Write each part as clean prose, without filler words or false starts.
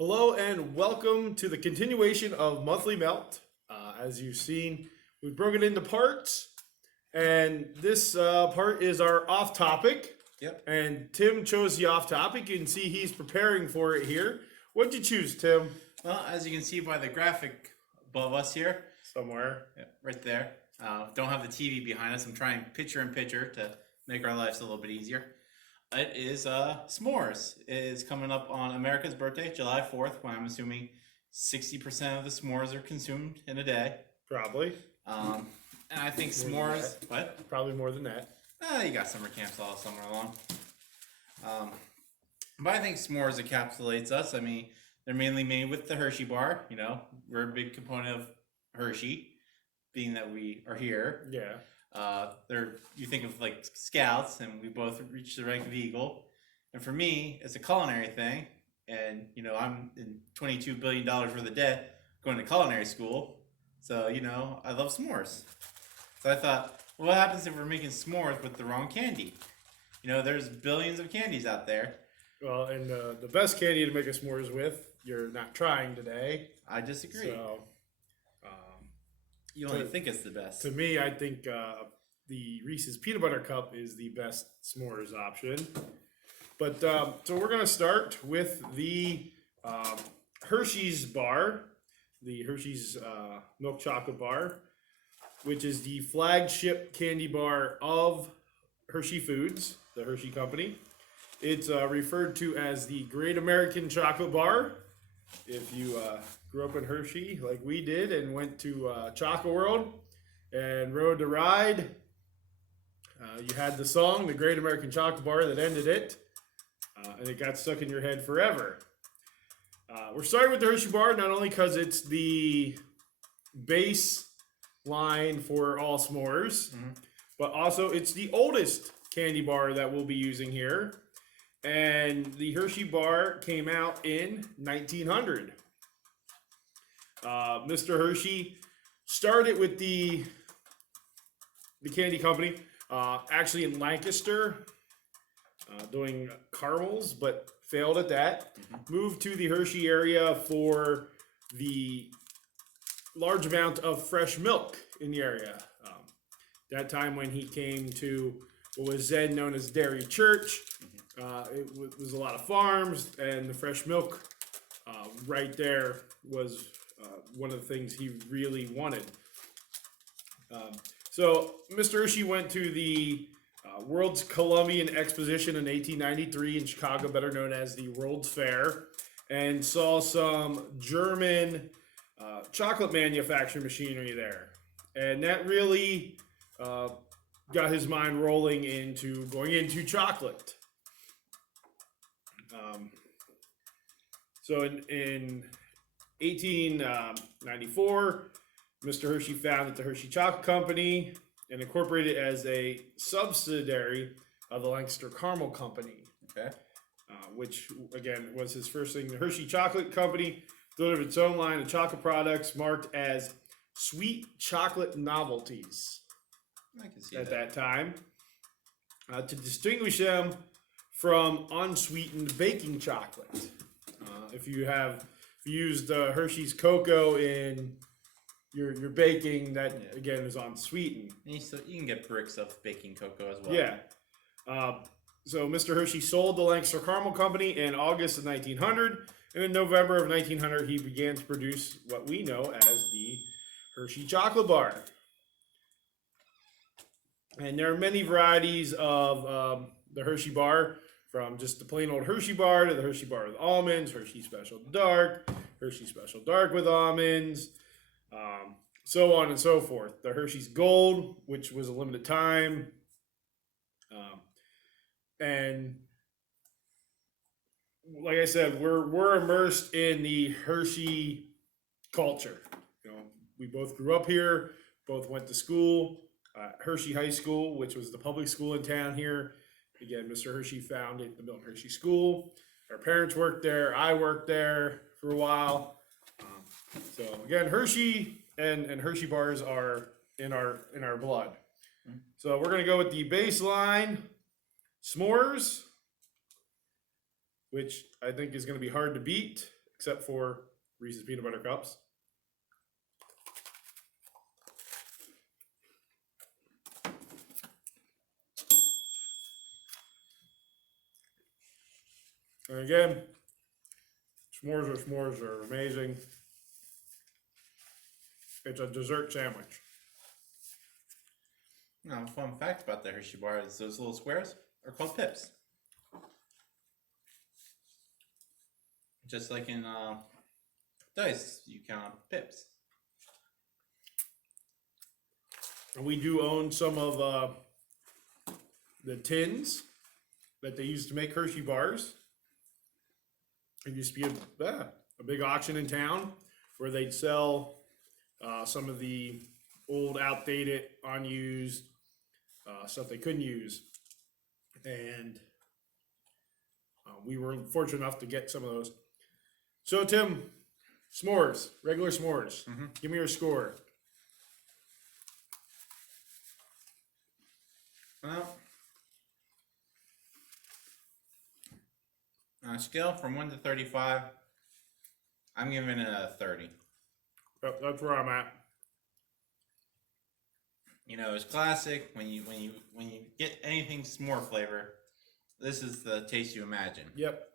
Hello and welcome to the continuation of Monthly Melt. As you've seen, we've broken it into parts, and this part is our off topic. Yep. And Tim chose the off topic. You can see he's preparing for it here. What'd you choose, Tim? Well, as you can see by the graphic above us here, Somewhere. right there, don't have the TV behind us. I'm trying picture in picture to make our lives a little bit easier. It is s'mores. It is coming up on America's birthday, July 4th, when I'm assuming 60% of the s'mores are consumed in a day. Probably. And I think More than s'mores, what? Probably more than that. You got summer camps all somewhere along. But I think s'mores encapsulates us. I mean, they're mainly made with the Hershey bar. You know, we're a big component of Hershey, being that we are here. Yeah. You think of like scouts, and we both reached the rank of eagle. And for me, it's a culinary thing. And I'm in $22 billion worth of debt going to culinary school. So I love s'mores. So I thought, well, what happens if we're making s'mores with the wrong candy? There's billions of candies out there. Well, and the best candy to make a s'mores with, you're not trying today. I disagree. So, You only think it's the best. to me, I think the Reese's Peanut Butter Cup is the best s'mores option. But so we're going to start with the Hershey's bar, the Hershey's milk chocolate bar, which is the flagship candy bar of Hershey Foods, the Hershey Company. It's referred to as the Great American Chocolate Bar. If you grew up in Hershey like we did and went to Chocolate World and rode the ride, you had the song, The Great American Chocolate Bar, that ended it, and it got stuck in your head forever. We're starting with the Hershey Bar not only because it's the base line for all s'mores, but also it's the oldest candy bar that we'll be using here. And the Hershey bar came out in 1900. Mr. Hershey started with the candy company actually in Lancaster, doing caramels, but failed at that. Moved to the Hershey area for the large amount of fresh milk in the area. That time when he came to what was then known as Dairy Church, it was a lot of farms, and the fresh milk right there was one of the things he really wanted. So Mr. Hershey went to the World's Columbian Exposition in 1893 in Chicago, better known as the World's Fair, and saw some German chocolate manufacturing machinery there. And that really got his mind rolling into going into chocolate. So in 1894, Mr. Hershey founded the Hershey Chocolate Company and incorporated it as a subsidiary of the Lancaster Caramel Company. Okay. Which, again, was his first thing. The Hershey Chocolate Company delivered its own line of chocolate products marked as sweet chocolate novelties I can see at that time to distinguish them from unsweetened baking chocolate. If you used Hershey's cocoa in your baking, that again is unsweetened. And you can get bricks of baking cocoa as well. Yeah. So Mr. Hershey sold the Lancaster Caramel Company in August of 1900, and in November of 1900 he began to produce what we know as the Hershey Chocolate Bar. And there are many varieties of the Hershey Bar, from just the plain old Hershey Bar to the Hershey Bar with almonds, Hershey Special Dark with almonds, so on and so forth. The Hershey's Gold, which was a limited time, and like I said, we're immersed in the Hershey culture. We both grew up here, both went to school, Hershey High School, which was the public school in town here. Again, Mr. Hershey founded the Milton Hershey School. Our parents worked there. I worked there for a while. So again, Hershey and Hershey bars are in our blood. So we're gonna go with the baseline s'mores, which I think is gonna be hard to beat. except for Reese's Peanut Butter Cups. And again, s'mores are amazing. It's a dessert sandwich. Now, fun fact about the Hershey bar is those little squares are called pips. Just like in dice, you count pips. And we do own some of the tins that they used to make Hershey bars. It used to be a big auction in town where they'd sell some of the old, outdated, unused stuff they couldn't use. And we were fortunate enough to get some of those. So, Tim, s'mores, regular s'mores. Mm-hmm. Give me your score. Well, on a scale from 1 to 35, I'm giving it a 30. That's where I'm at. You know, it's classic. When you get anything s'more flavor, this is the taste you imagine. Yep.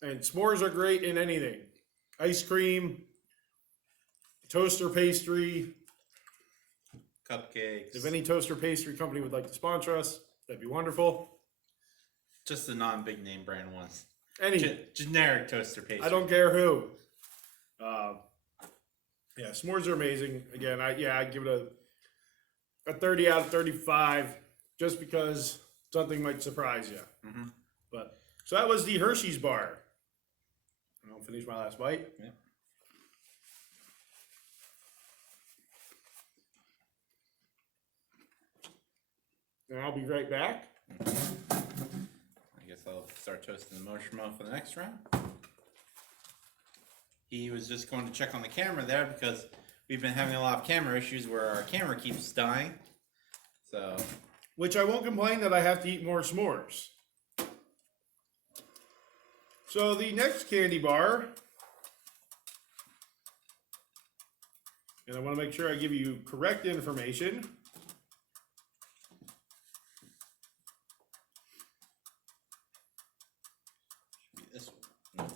And s'mores are great in anything. Ice cream, toaster pastry. Cupcakes. If any toaster pastry company would like to sponsor us, that'd be wonderful. Just the non-big name brand ones. Any Generic toaster pastry. I don't care who. Yeah, s'mores are amazing. Again, I'd give it a 30 out of 35, just because something might surprise you. Mm-hmm. But so that was the Hershey's bar. I'll finish my last bite. Yeah. And I'll be right back. I guess I'll start toasting the marshmallow for the next round. He was just going to check on the camera there because we've been having a lot of camera issues where our camera keeps dying. So, Which I won't complain that I have to eat more s'mores. So the next candy bar, and I want to make sure I give you correct information. this one.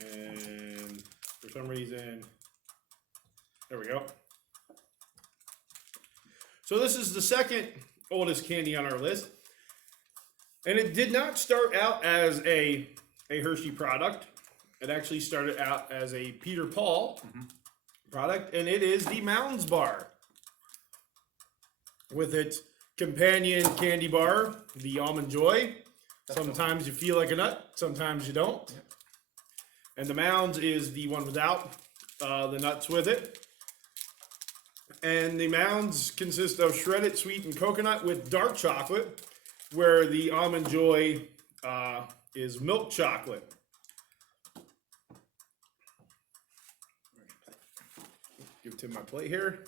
And for some reason, there we go. So this is the second oldest candy on our list. And it did not start out as a Hershey product. It actually started out as a Peter Paul product, and it is the Mounds Bar. With its companion candy bar, the Almond Joy. Sometimes you feel like a nut, sometimes you don't. Yep. And the Mounds is the one without the nuts with it. And the Mounds consist of shredded sweetened coconut with dark chocolate, where the Almond Joy is milk chocolate. Give Tim my plate here.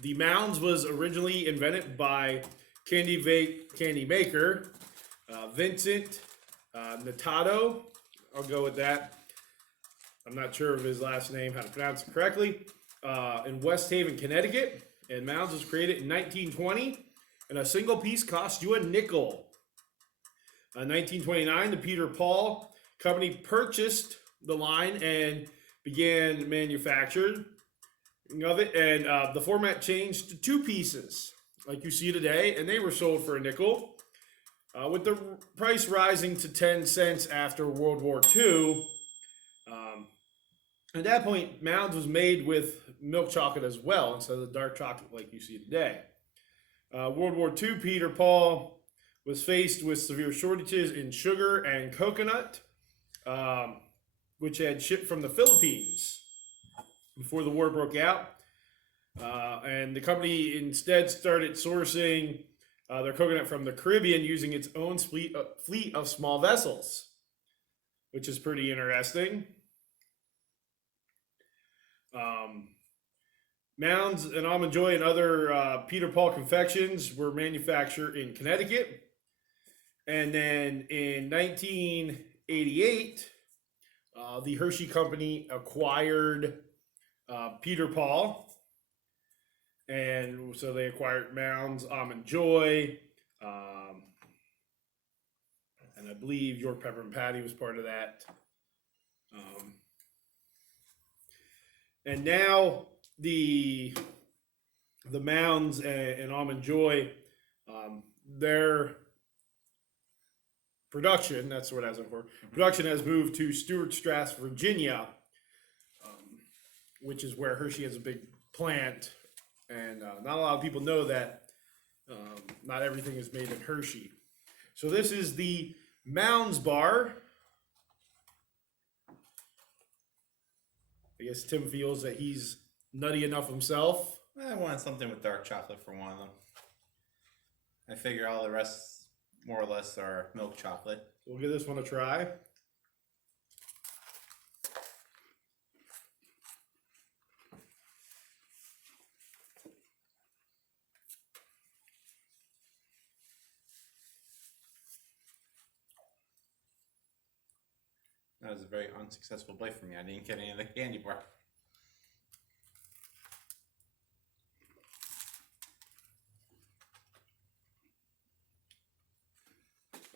The Mounds was originally invented by candy maker Vincent Natato. I'll go with that. I'm not sure of his last name, how to pronounce it correctly. In West Haven, Connecticut. And Mounds was created in 1920. And a single piece cost you a nickel. In 1929, the Peter Paul Company purchased the line and began manufacturing of it. And the format changed to 2 pieces, like you see today. And they were sold for a nickel. With the price rising to 10 cents after World War II. At that point, Mounds was made with milk chocolate as well, instead of the dark chocolate like you see today. World War II, Peter Paul was faced with severe shortages in sugar and coconut, which had shipped from the Philippines before the war broke out. And the company instead started sourcing their coconut from the Caribbean using its own fleet of small vessels, which is pretty interesting. Mounds and Almond Joy and other Peter Paul confections were manufactured in Connecticut. And then in 1988, the Hershey Company acquired Peter Paul. And so they acquired Mounds, Almond Joy, and I believe York Pepper and Patty was part of that. And now the Mounds and Almond Joy, their production, that's what I was looking for, production has moved to Stuart Strass, Virginia, which is where Hershey has a big plant. And not a lot of people know that not everything is made in Hershey. So this is the Mounds bar. I guess Tim feels that he's nutty enough himself. I wanted something with dark chocolate for one of them. I figure all the rest, more or less, are milk chocolate. We'll give this one a try. That was a very unsuccessful play for me. I didn't get any of the candy bar.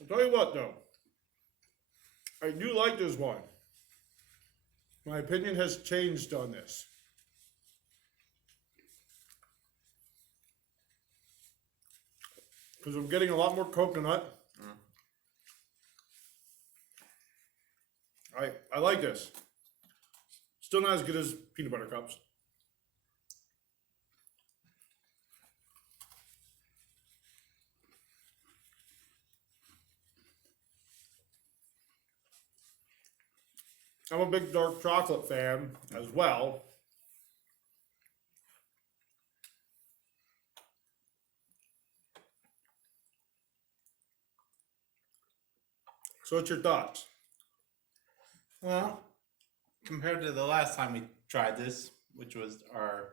I'll tell you what, though. I do like this one. My opinion has changed on this. Because I'm getting a lot more coconut. I like this. Still not as good as peanut butter cups. I'm a big dark chocolate fan as well. So what's your thoughts? Well, compared to the last time we tried this, which was our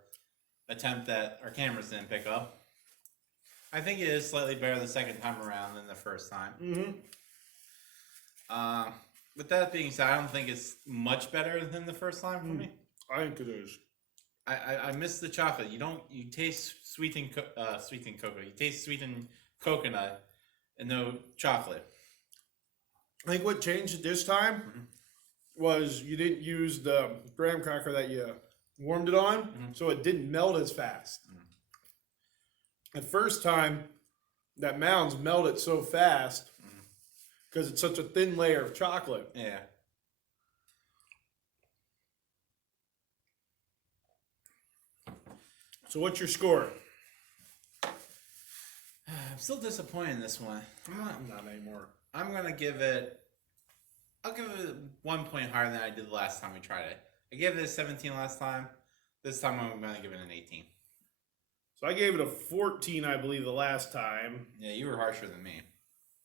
attempt that our cameras didn't pick up, I think it is slightly better the second time around than the first time. Mm-hmm. With that being said, I don't think it's much better than the first time for me. I think it is. I miss the chocolate. You taste sweetened cocoa. You taste sweetened coconut and no chocolate. I think what changed it this time was you didn't use the graham cracker that you warmed it on, so it didn't melt as fast. The first time, that Mounds melted so fast because it's such a thin layer of chocolate. Yeah. So what's your score? I'm still disappointed in this one. I'm not anymore. I'm gonna give it. I'll give it 1 point higher than I did the last time we tried it. I gave it a 17 last time. This time I'm gonna give it an 18. So I gave it a 14, I believe, the last time. Yeah, you were harsher than me.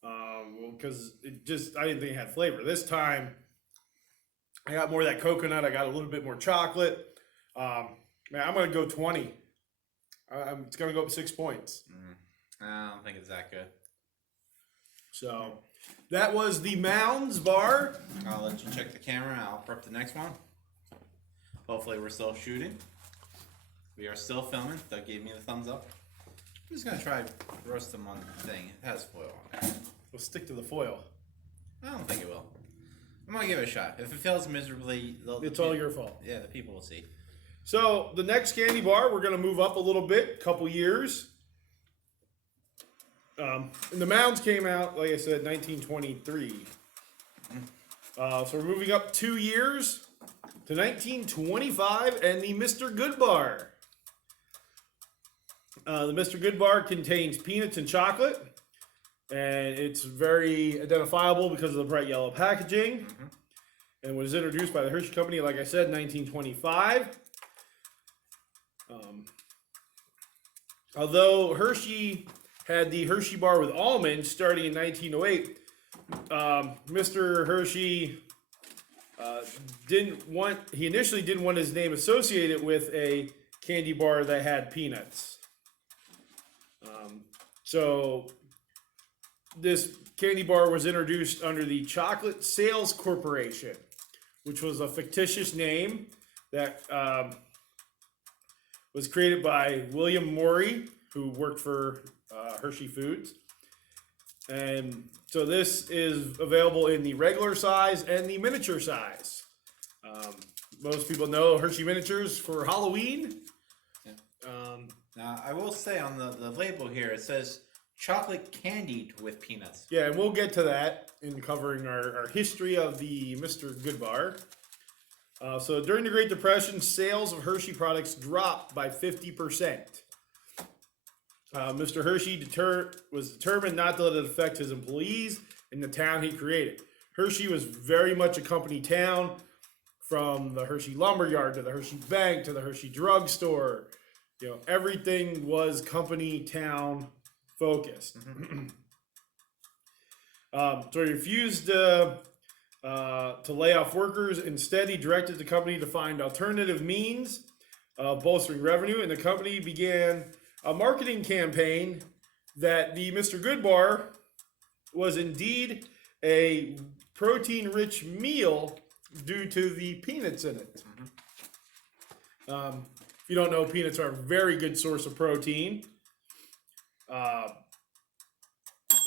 Well, because I didn't think it had flavor. This time, I got more of that coconut. I got a little bit more chocolate. Man, I'm gonna go 20. It's gonna go up 6 points. I don't think it's that good. So that was the Mounds bar. I'll let you check the camera. I'll prep the next one. Hopefully we're still shooting. We are still filming. Doug gave me the thumbs up. I'm just gonna try roast them on the thing. It has foil on it. We'll stick to the foil. I don't think it will. I'm gonna give it a shot. If it fails miserably, It's all your fault. Yeah, the people will see. So the next candy bar, we're gonna move up a little bit, couple years. And the Mounds came out, like I said, 1923. So we're moving up 2 years to 1925, and the Mr. Good Bar. The Mr. Good Bar contains peanuts and chocolate, and it's very identifiable because of the bright yellow packaging. And was introduced by the Hershey Company, like I said, 1925. Although Hershey had the Hershey bar with almonds starting in 1908, Mr. Hershey initially didn't want his name associated with a candy bar that had peanuts. So this candy bar was introduced under the Chocolate Sales Corporation, which was a fictitious name that was created by William Morey, who worked for Hershey Foods. And so this is available in the regular size and the miniature size. Most people know Hershey miniatures for Halloween. Now, I will say on the label here, it says chocolate candied with peanuts. Yeah, and we'll get to that in covering our history of the Mr. Goodbar. So during the Great Depression, sales of Hershey products dropped by 50%. Mr. Hershey was determined not to let it affect his employees in the town he created. Hershey was very much a company town, from the Hershey Lumberyard to the Hershey Bank to the Hershey Drugstore. You know, everything was company town focused. So he refused to lay off workers. Instead, he directed the company to find alternative means of bolstering revenue, and the company began a marketing campaign that the Mr. Goodbar was indeed a protein-rich meal due to the peanuts in it. If you don't know, peanuts are a very good source of protein.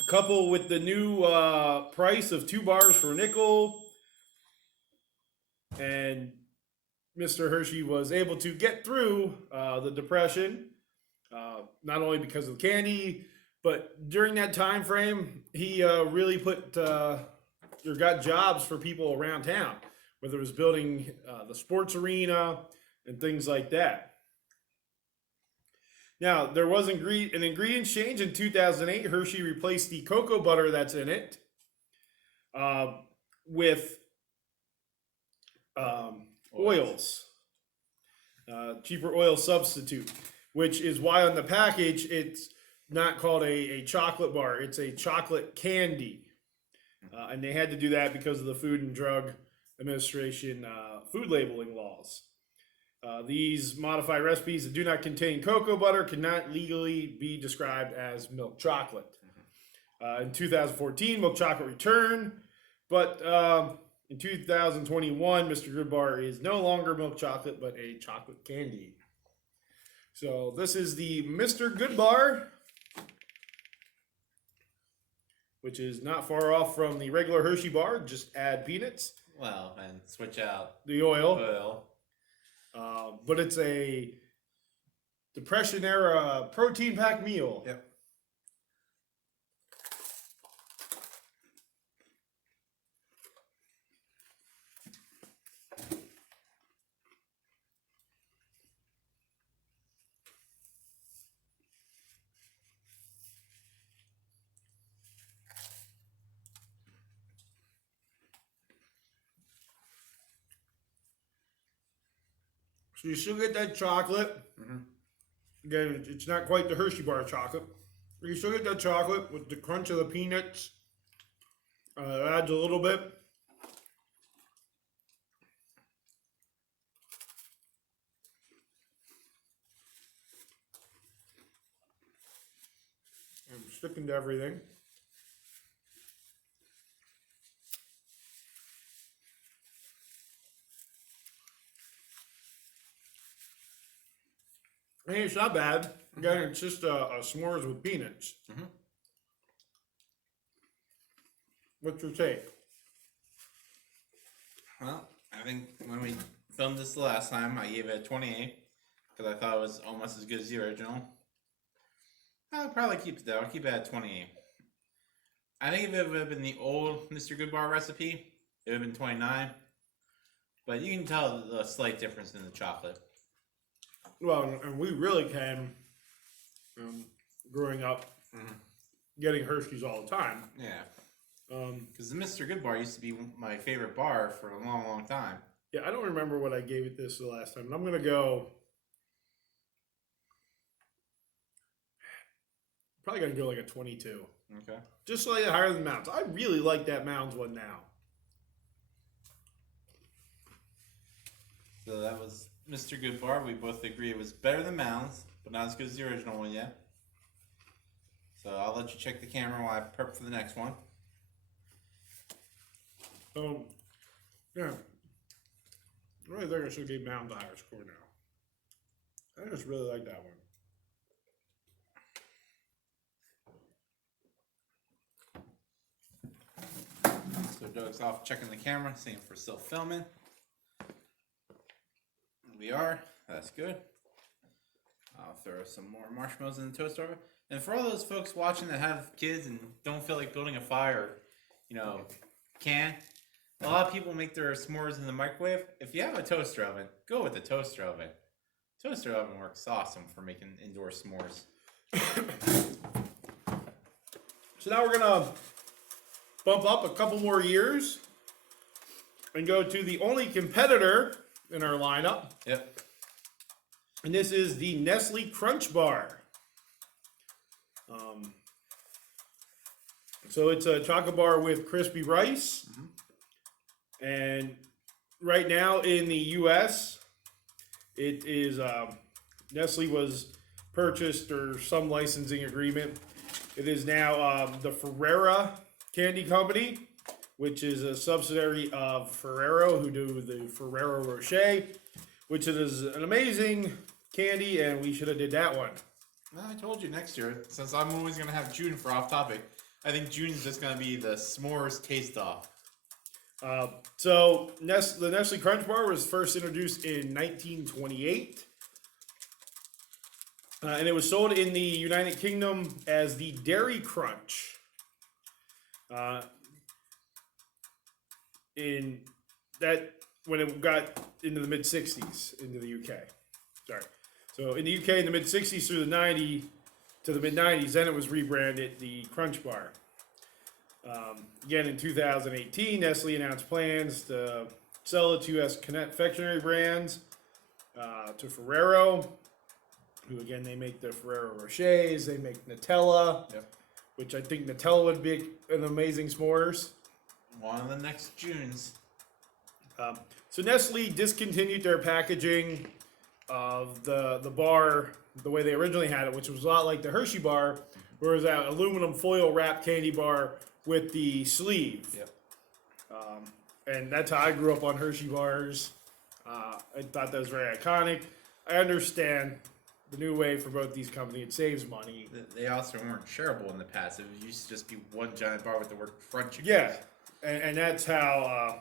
Coupled with the new price of 2 bars for a nickel, and Mr. Hershey was able to get through the Depression, not only because of candy, but during that time frame, he really got jobs for people around town, whether it was building the sports arena and things like that. Now, there was an ingredient change in 2008. Hershey replaced the cocoa butter that's in it with oils, cheaper oil substitute, which is why on the package it's not called a chocolate bar, it's a chocolate candy. And they had to do that because of the Food and Drug Administration food labeling laws. These modified recipes that do not contain cocoa butter cannot legally be described as milk chocolate. In 2014, milk chocolate returned, but in 2021, Mr. Goodbar is no longer milk chocolate, but a chocolate candy. So this is the Mr. Goodbar, which is not far off from the regular Hershey bar. Just add peanuts. Well, and switch out the oil. But it's a Depression era protein packed meal. Yep. So you still get that chocolate. Again, it's not quite the Hershey bar chocolate. You still get that chocolate with the crunch of the peanuts. It adds a little bit. I'm sticking to everything. Hey, it's not bad. Again, it's just a s'mores with peanuts. What's your take? Well, I think when we filmed this the last time, I gave it a 28 because I thought it was almost as good as the original. I'll probably keep it though. I'll keep it at 28. I think if it would have been the old Mr. Goodbar recipe, it would have been 29. But you can tell the slight difference in the chocolate. Well, and we really can, growing up, getting Hershey's all the time. Yeah. Because the Mr. Goodbar used to be my favorite bar for a long, long time. Yeah, I don't remember what I gave it this the last time. I'm going to go... Probably going to go like a 22. Okay. Just slightly higher than Mounds. I really like that Mounds one now. So that was Mr. Goodbar. We both agree it was better than Mounds, but not as good as the original one yet. So I'll let you check the camera while I prep for the next one. So, yeah. I really think I should give Mountain the higher score now. I just really like that one. So Doug's off checking the camera, seeing if we're still filming. We are. That's good. I'll throw some more marshmallows in the toaster oven. And for all those folks watching that have kids and don't feel like building a fire, can. A lot of people make their s'mores in the microwave. If you have a toaster oven, go with the toaster oven. Toaster oven works awesome for making indoor s'mores. So now we're gonna bump up a couple more years and go to the only competitor in our lineup, Yep. and this is the Nestle Crunch Bar. So it's a chocolate bar with crispy rice, and right now in the U.S., it is Nestle was purchased or some licensing agreement. It is now the Ferrera Candy Company, which is a subsidiary of Ferrero, who do the Ferrero Rocher, which is an amazing candy, and we should have did that one. Well, I told you next year, since I'm always going to have June for off topic, I think June's just going to be the s'mores taste off. So the Nestle Crunch Bar was first introduced in 1928. And it was sold in the United Kingdom as the Dairy Crunch. In that when it got into the mid 60s into the UK. Sorry. So in the UK in the mid 60s through the 90s to the mid 90s, then it was rebranded the Crunch Bar. Again in 2018, Nestle announced plans to sell it to U.S. confectionery brands to Ferrero, who again they make the Ferrero Rochers, they make Nutella, which I think Nutella would be an amazing s'mores. One of the next Junes. So Nestle discontinued their packaging of the bar the way they originally had it, which was a lot like the Hershey bar, where it was that aluminum foil wrapped candy bar with the sleeve. Yep. And that's how I grew up on Hershey bars. I thought that was very iconic. I understand the new way for both these companies. It saves money. They also weren't shareable in the past. It used to just be one giant bar with the word Crunch. Yeah, and that's how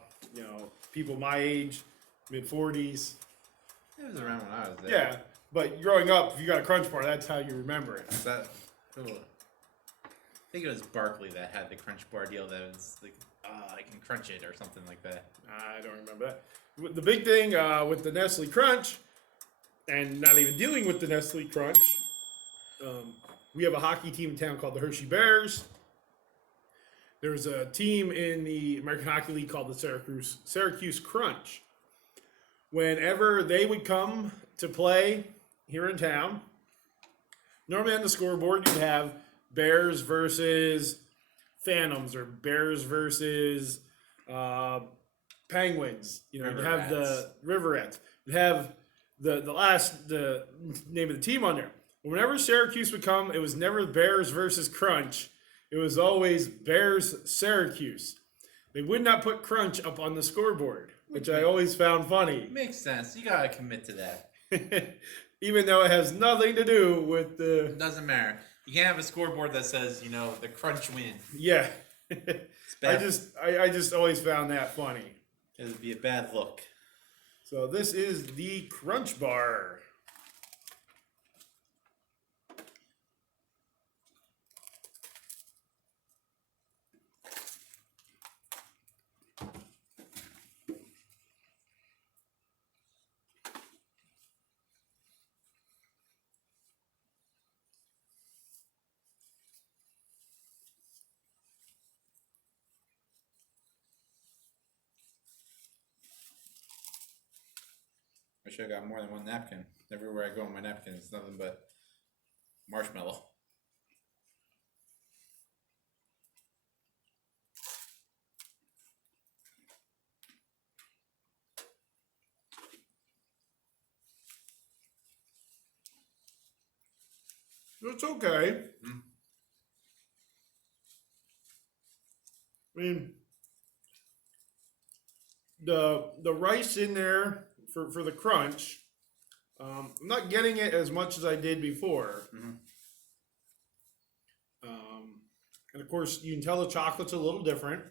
people my age, mid 40s. It was around when I was there. Yeah, but growing up, if you got a Crunch Bar, that's how you remember it. I think it was Barkley that had the Crunch Bar deal that was like, I can crunch it or something like that. I don't remember that. The big thing with the Nestle Crunch, and not even dealing with the Nestle Crunch, we have a hockey team in town called the Hershey Bears. There's a team in the American Hockey League called the Syracuse Crunch. Whenever they would come to play here in town, normally on the scoreboard you'd have Bears versus Phantoms or Bears versus Penguins. You'd have the Riverettes. You'd have the name of the team on there. Whenever Syracuse would come, it was never Bears versus Crunch. It was always Bears Syracuse. They would not put Crunch up on the scoreboard, which I always found funny. Makes sense. You gotta commit to that. Even though it has nothing to do with the... Doesn't matter. You can't have a scoreboard that says, the Crunch win. Yeah. I just always found that funny. It would be a bad look. So this is the Crunch Bar. I should have got more than one napkin. Everywhere I go on my napkin, it's nothing but marshmallow. It's okay. I mean, the rice in there for the crunch. I'm not getting it as much as I did before. Mhm. And of course, you can tell the chocolate's a little different.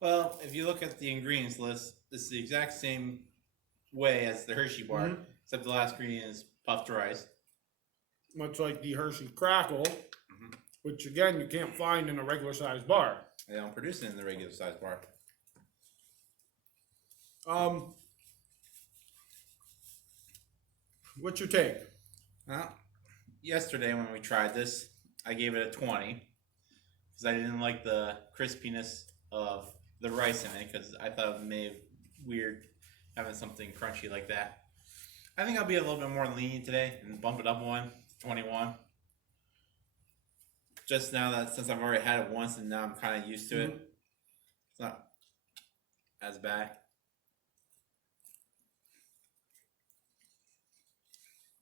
Well, if you look at the ingredients list, it's the exact same way as the Hershey bar, Mhm. except the last ingredient is puffed rice. Much like the Hershey Crackle, Mhm. which again you can't find in a regular size bar. They don't produce it in the regular size bar. What's your take? Well, yesterday when we tried this, I gave it a 20 because I didn't like the crispiness of the rice in it because I thought it made weird having something crunchy like that. I think I'll be a little bit more lenient today and bump it up one to 21. Just now that since I've already had it once and now I'm kind of used to it, it's not as bad.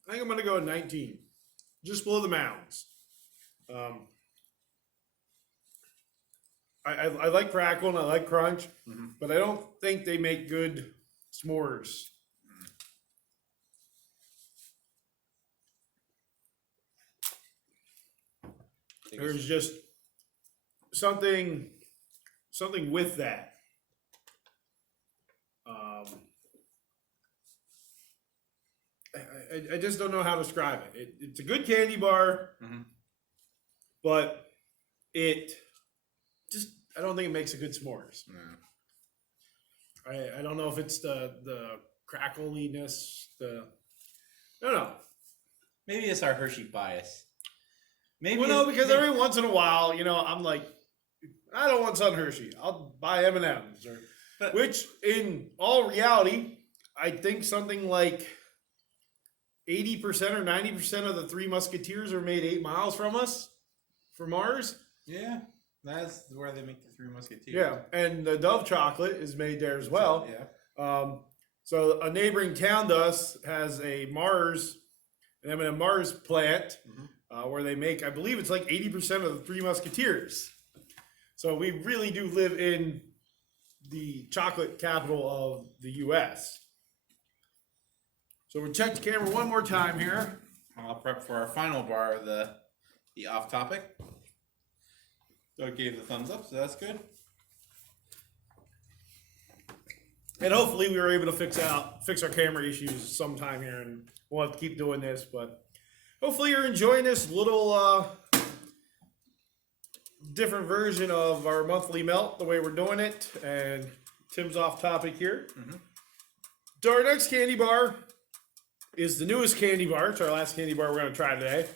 I think I'm gonna go with 19, just below the mounds. I like Crackle and I like Crunch, Mhm. but I don't think they make good s'mores. There's just something with that. I just don't know how to describe it. It's a good candy bar, Mhm. but it just I don't think it makes a good s'mores. Yeah. I don't know if it's the crackliness, I don't know. Maybe it's our Hershey bias. Maybe Well, no, it's- because maybe- every once in a while, I'm like, I don't want Sun Hershey. I'll buy M&Ms, But- which in all reality, I think something like 80% or 90% of the Three Musketeers are made 8 miles from Mars. Yeah, that's where they make the Three Musketeers. Yeah, and the Dove chocolate is made there as well. Yeah. So a neighboring town to us has an M&M Mars plant where they make, I believe it's like 80% of the Three Musketeers. So we really do live in the chocolate capital of the U.S. So we'll check the camera one more time here. I'll prep for our final bar, the off topic. So it gave the thumbs up, so that's good. And hopefully we were able to fix our camera issues sometime here, and we'll have to keep doing this. But hopefully you're enjoying this little different version of our monthly melt, the way we're doing it. And Tim's off topic here. So our next candy bar is the newest candy bar. It's our last candy bar we're going to try today.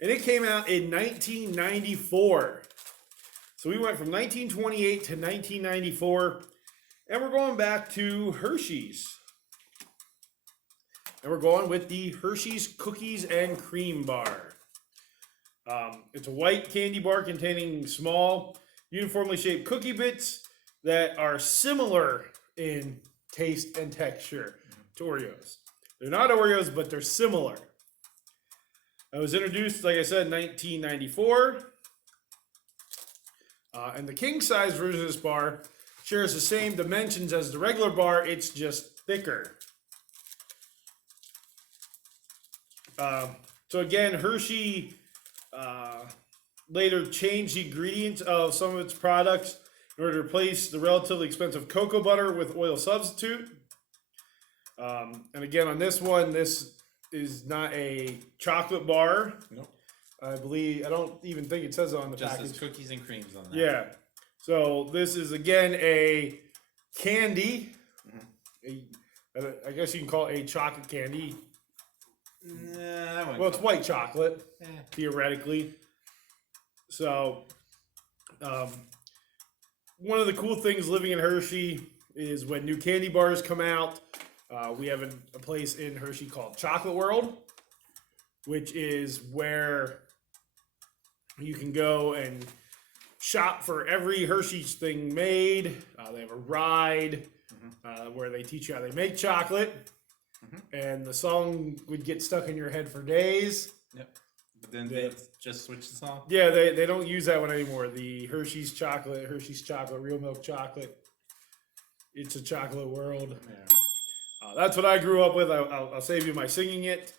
And it came out in 1994. So we went from 1928 to 1994. And we're going back to Hershey's. And we're going with the Hershey's Cookies and Cream Bar. It's a white candy bar containing small, uniformly shaped cookie bits that are similar in taste and texture to Oreos. They're not Oreos, but they're similar. It was introduced, like I said, in 1994. And the king size version of this bar shares the same dimensions as the regular bar, it's just thicker. So again, Hershey later changed the ingredients of some of its products in order to replace the relatively expensive cocoa butter with oil substitute. And again, on this one, this is not a chocolate bar. Nope. I don't even think it says it on the Just package. as cookies and creams on that. Yeah. So this is again a candy. I guess you can call it a chocolate candy. Nah, I wouldn't Well, it's call white chocolate, it- eh. theoretically. So, one of the cool things living in Hershey is when new candy bars come out, we have a place in Hershey called Chocolate World, which is where you can go and shop for every Hershey's thing made. They have a ride where they teach you how they make chocolate. And the song would get stuck in your head for days. Yep. But then they just switched the song. Yeah, they don't use that one anymore. The Hershey's chocolate, real milk chocolate. It's a Chocolate World. Yeah. That's what I grew up with. I'll save you my singing it.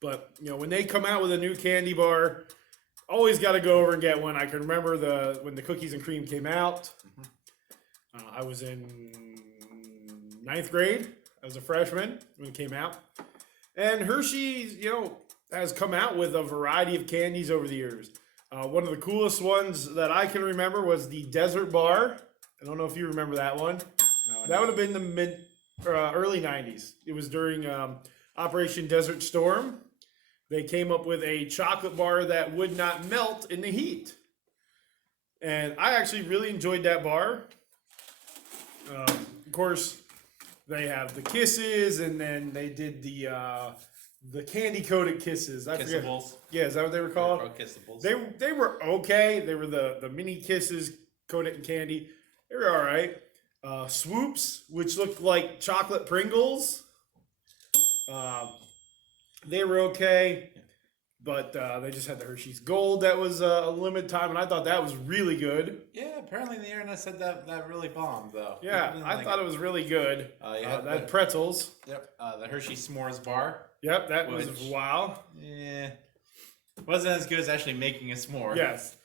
But when they come out with a new candy bar, always got to go over and get one. I can remember when the cookies and cream came out. I was in 9th grade. I was a freshman when it came out. And Hershey's, has come out with a variety of candies over the years. One of the coolest ones that I can remember was the Desert Bar. I don't know if you remember that one. That would have been the early 90s. It was during Operation Desert Storm. They came up with a chocolate bar that would not melt in the heat. And I actually really enjoyed that bar. Of course, they have the Kisses, and then they did the candy-coated Kisses. I forget. Kissables. Yeah, is that what they were called? Kissables. They were okay. They were the mini Kisses coated in candy. They were all right. Swoops, which looked like chocolate Pringles. They were okay, but they just had the Hershey's Gold that was a limited time, and I thought that was really good. Yeah, apparently the internet said that really bombed though. Yeah, I thought it was really good. That pretzels. Yep. The Hershey S'mores bar. Yep, that was wow. Yeah, wasn't as good as actually making a s'more. Yes,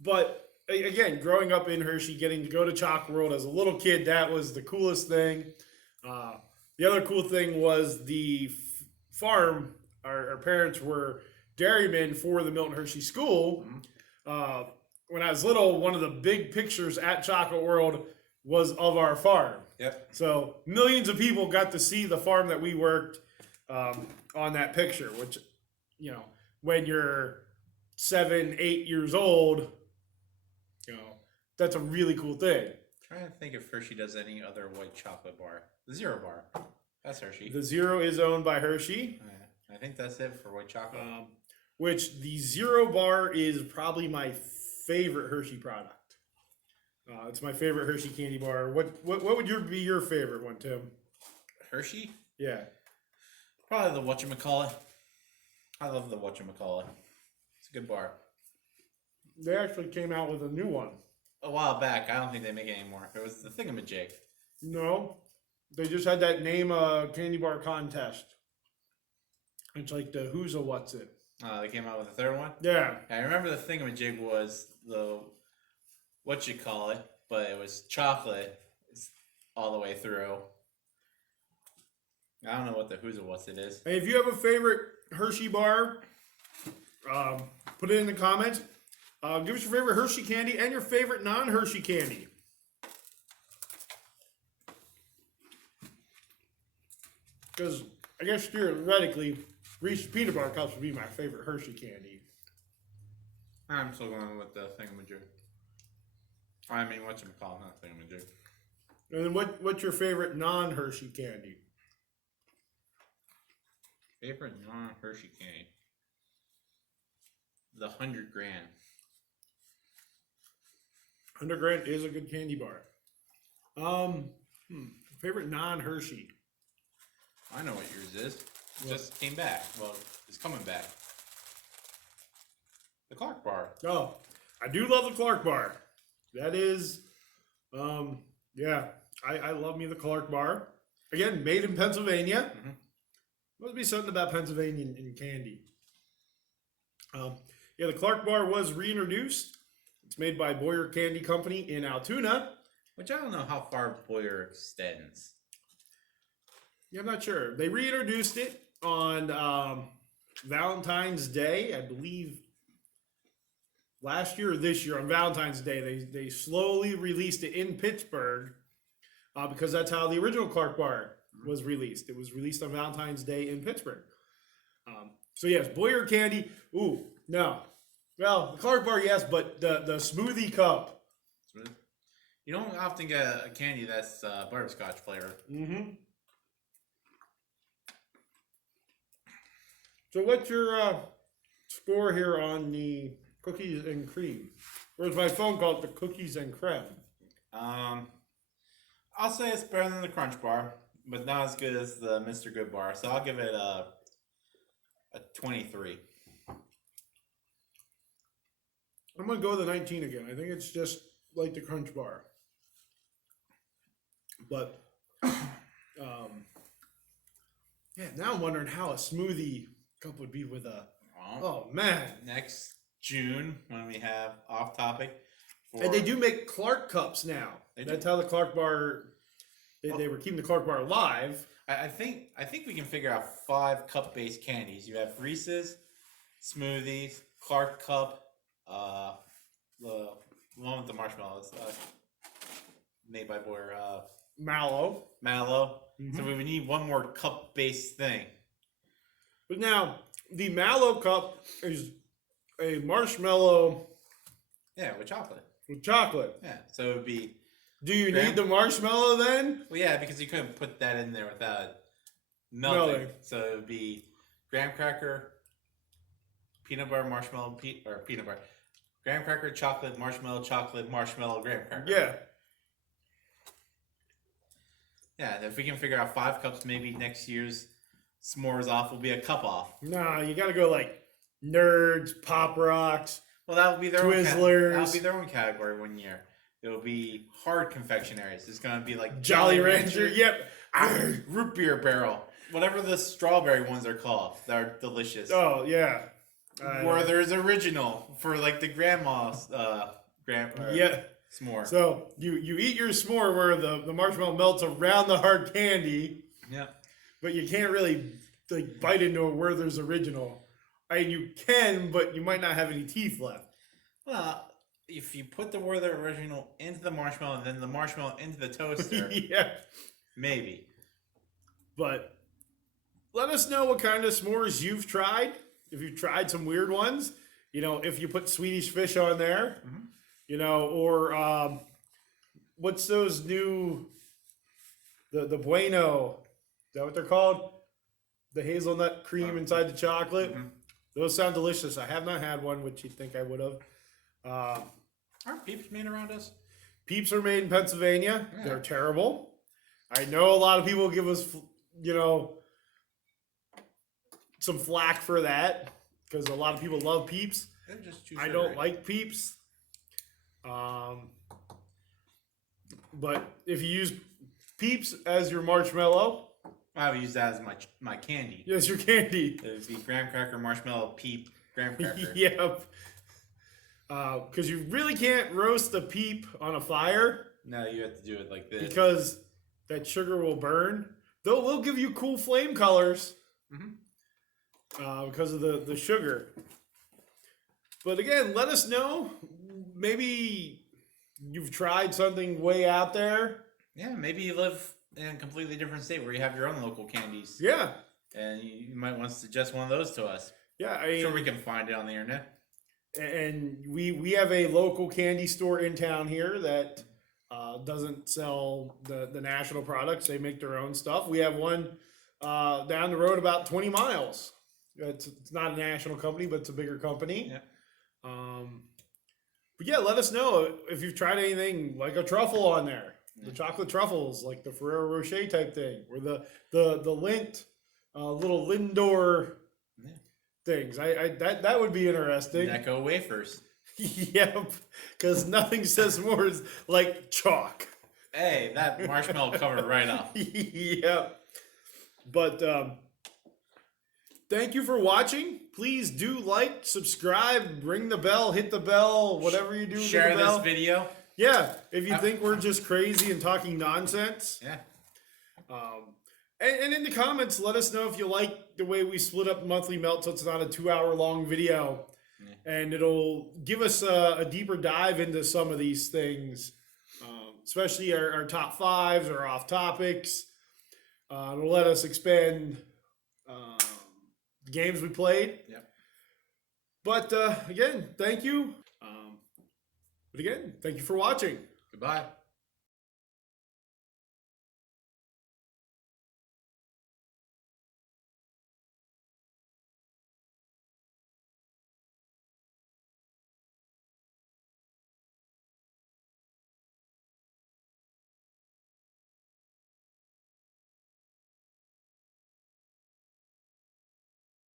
but again, growing up in Hershey, getting to go to Chocolate World as a little kid, that was the coolest thing. The other cool thing was the farm. Our parents were dairymen for the Milton Hershey School. When I was little, one of the big pictures at Chocolate World was of our farm. Yep. So millions of people got to see the farm that we worked on that picture, which, when you're 7, 8 years old, that's a really cool thing. I'm trying to think if Hershey does any other white chocolate bar. The Zero Bar. That's Hershey. The Zero is owned by Hershey. I think that's it for white chocolate. Which the Zero Bar is probably my favorite Hershey product. It's my favorite Hershey candy bar. What would be your favorite one, Tim? Hershey? Yeah. Probably the whatchamacallit. I love the whatchamacallit. It's a good bar. They actually came out with a new one. A while back. I don't think they make it anymore. It was the thingamajig. No. They just had that name candy bar contest. It's like the Who's a What's It. They came out with a third one? Yeah. I remember the thingamajig was the whatchamacallit, but it was chocolate all the way through. I don't know what the Who's a What's It is. Hey, if you have a favorite Hershey bar, put it in the comments. Give us your favorite Hershey candy and your favorite non-Hershey candy. Because I guess theoretically, Reese's Peanut Butter Cups would be my favorite Hershey candy. I'm still going with the thingamajig. I mean, whatchamacallit, not thingamajig. And then what's your favorite non-Hershey candy? Favorite non-Hershey candy? The 100 Grand. 100 Grand is a good candy bar. Favorite non-Hershey? I know what yours is. It just came back. Well, it's coming back. The Clark bar. Oh, I do love the Clark bar. That is, yeah, I love me the Clark bar. Again, made in Pennsylvania. Must be something about Pennsylvania in candy. Yeah, the Clark bar was reintroduced. It's made by Boyer Candy Company in Altoona. Which I don't know how far Boyer extends. Yeah, I'm not sure. They reintroduced it on Valentine's Day, I believe. Last year or this year on Valentine's Day, they slowly released it in Pittsburgh because that's how the original Clark bar was released. It was released on Valentine's Day in Pittsburgh. So yes, Boyer candy. Ooh, no. Well, the Clark bar, yes, but the smoothie cup. You don't often get a candy that's butterscotch flavor. So what's your score here on the cookies and cream? Or as my phone called it, the cookies and creme? I'll say it's better than the Crunch bar, but not as good as the Mr. Good bar. So I'll give it a 23. I'm going to go with the 19 again. I think it's just like the Crunch Bar. But yeah, now I'm wondering how a smoothie cup would be with a. Oh man! Next June when we have off topic. And they do make Clark cups now. That's how the Clark Bar. They were keeping the Clark Bar alive. I think we can figure out 5 cup based candies. You have Reese's, smoothies, Clark cup, the one with the marshmallows, made by Boyer, Mallow. Mm-hmm. So we would need one more cup based thing. But now the Mallow cup is a marshmallow. Yeah, with chocolate. With chocolate. Yeah, so it would be. Do you need the marshmallow then? Well, yeah, because you couldn't put that in there without melting. So it would be graham cracker, peanut butter, marshmallow, peanut butter, graham cracker, chocolate, marshmallow, graham cracker. Yeah. Yeah, if we can figure out 5 cups, maybe next year's s'mores off will be a cup off. Nah, you gotta go like Nerds, Pop Rocks. Well, that would be their Twizzlers. That would be their own category one year. It will be hard confectionaries. It's gonna be like Jolly Rancher. Yep. Root beer barrel, whatever the strawberry ones are called. They're delicious. Oh yeah. Or there's original for like the grandma's yeah. s'more. So you eat your s'more where the marshmallow melts around the hard candy. Yeah. But you can't really like bite into a Werther's original. I mean, you can, but you might not have any teeth left. Well, if you put the Werther original into the marshmallow and then the marshmallow into the toaster, yeah, maybe. But let us know what kind of s'mores you've tried. If you've tried some weird ones, if you put Swedish fish on there, or what's those new, the Bueno, is that what they're called? The hazelnut cream inside the chocolate. Mm-hmm. Those sound delicious. I have not had one, which you'd think I would have. Aren't Peeps made around us? Peeps are made in Pennsylvania. Yeah. They're terrible. I know a lot of people give us, some flack for that because a lot of people love Peeps. They're just too I sugary. don't like Peeps. But if you use Peeps as your marshmallow, I would use that as my candy. yes, your candy. It would be graham cracker, marshmallow, peep, graham cracker. Yep. Because you really can't roast a peep on a fire No, you have to do it like this. because that sugar will burn. Though we'll give you cool flame colors because of the sugar. But again, let us know. Maybe you've tried something way out there. Yeah, maybe you live in a completely different state where you have your own local candies. Yeah. And you might want to suggest one of those to us. Yeah. I I'm mean, sure we can find it on the internet. and we have a local candy store in town here that doesn't sell the national products. They make their own stuff. We have one down the road about 20 miles. It's not a national company, but it's a bigger company. Yeah. But yeah, let us know if you've tried anything like a truffle on there. The chocolate truffles, like the Ferrero Rocher type thing, or the Lindt little Lindor things. That would be interesting. Necco wafers. Yep, because nothing says more like chalk. Hey, that marshmallow covered right up. Yep. But thank you for watching. Please do like, subscribe, ring the bell, hit the bell, whatever you do. Share hit the bell. this video. Yeah, if you think we're just crazy and talking nonsense. Yeah. And in the comments, let us know if you like the way we split up monthly melt so it's not a 2-hour long video. Yeah. And it'll give us a deeper dive into some of these things, especially our top fives or off topics. It'll let us expand the games we played. Yeah. But again, thank you. But again, thank you for watching. Goodbye.